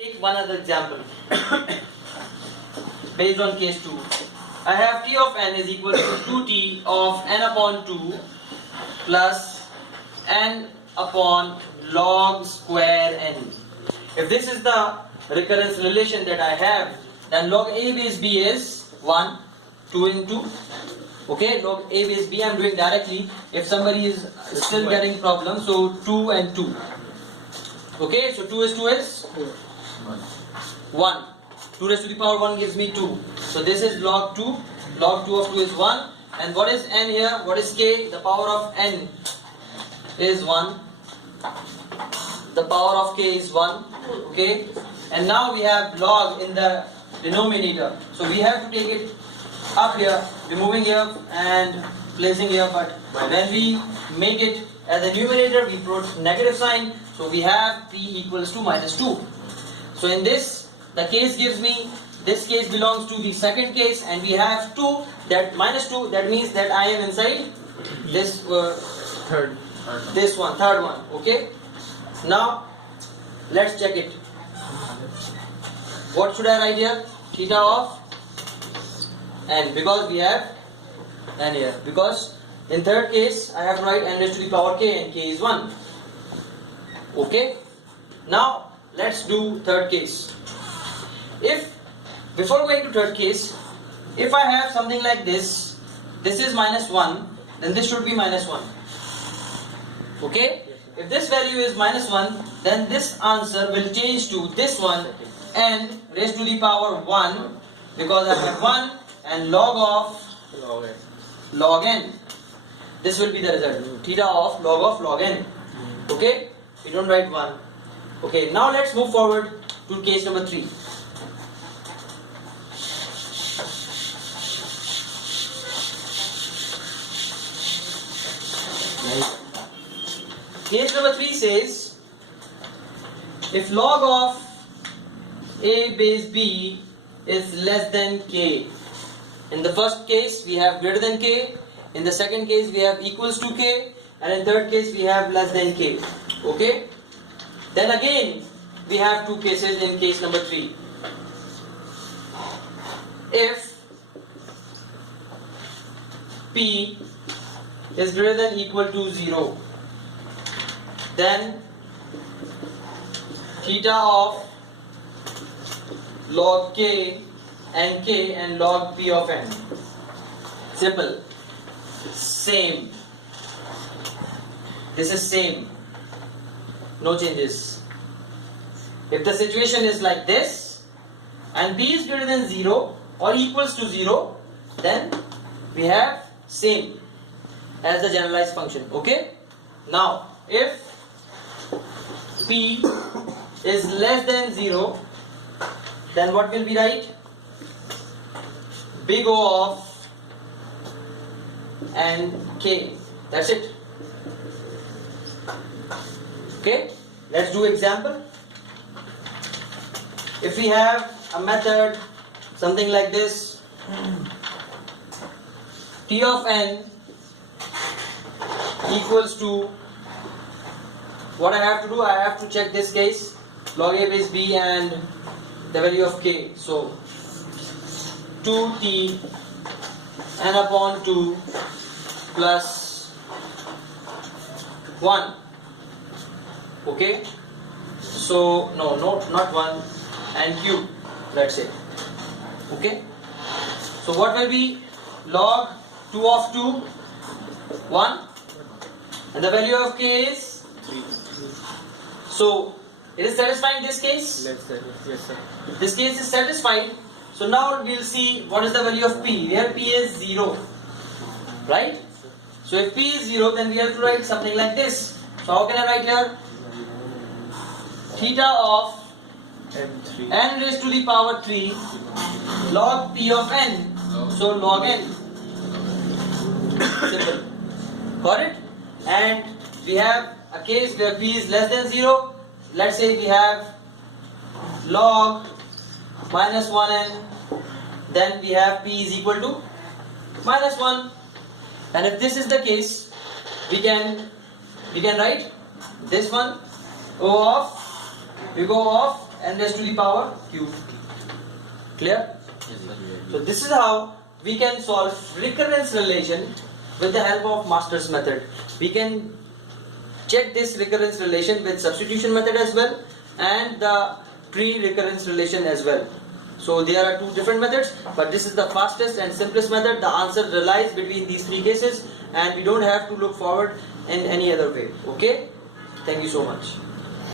Take one other example based on case 2. I have t of n is equal to 2t of n upon 2 plus n upon log square n. If this is the recurrence relation that I have, then log a base b is 1, 2 into. Okay, log a base b I am doing directly. If somebody is still getting problems, so 2 and 2. Okay, so 2 is 2 is 1. 2 raised to the power 1 gives me 2. So this is log 2. Log 2 of 2 is 1. And what is n here? What is k? The power of n is 1. The power of k is 1. Okay. And now we have log in the denominator. So we have to take it up here, removing here and placing here. But when we make it as a numerator, we put negative sign. So we have p equals to minus 2. So in this, the case gives me, this case belongs to the second case, and we have 2, that minus 2, that means that I am inside this third one, okay. Now let's check it. What should I write here? Theta of n, because we have n here, because in third case I have to write n raised to the power k and k is 1. Okay. Now let's do third case. If before going to third case, if I have something like this is minus 1, then this should be minus 1. Okay? If this value is minus 1, then this answer will change to this one, n raised to the power 1, because I have 1 and log n. This will be the result. Theta of log n. Okay? We don't write 1. Okay, now let's move forward to case number 3. Case number 3 says, if log of a base b is less than k. In the first case we have greater than k, in the second case we have equals to k, and in third case we have less than k. Okay? Then again we have two cases in case number 3. If p is greater than equal to 0, then theta of log k and log p of n. Simple. Same. This is same. No changes. If the situation is like this and p is greater than 0 or equals to 0, then we have same as the generalized function. Okay? Now, if p is less than 0, then what will we write? Big O of and k. That's it. Okay, let's do example. If we have a method something like this, t of n equals to, what I have to do, I have to check this case, log a base b and the value of k. So 2t n upon 2 plus 1. Okay, so no, not 1 and cube, let's say. Okay, so what will be log 2 of 2? 1, and the value of k is 3. So it is satisfying this case? Yes sir. This case is satisfied. So now we will see what is the value of p. Here p is 0, right? So if p is 0, then we have to write something like this. So how can I write here? Theta of n raised to the power 3 log p of n. So log n. Simple. Got it? And we have a case where p is less than 0. Let's say we have log minus 1n. Then we have p is equal to minus 1. And if this is the case, we can write this one. We go off n raised to the power q. Clear? So this is how we can solve recurrence relation with the help of Master's method. We can check this recurrence relation with substitution method as well and the pre-recurrence relation as well. So there are two different methods, but this is the fastest and simplest method. The answer relies between these three cases and we don't have to look forward in any other way. Okay? Thank you so much.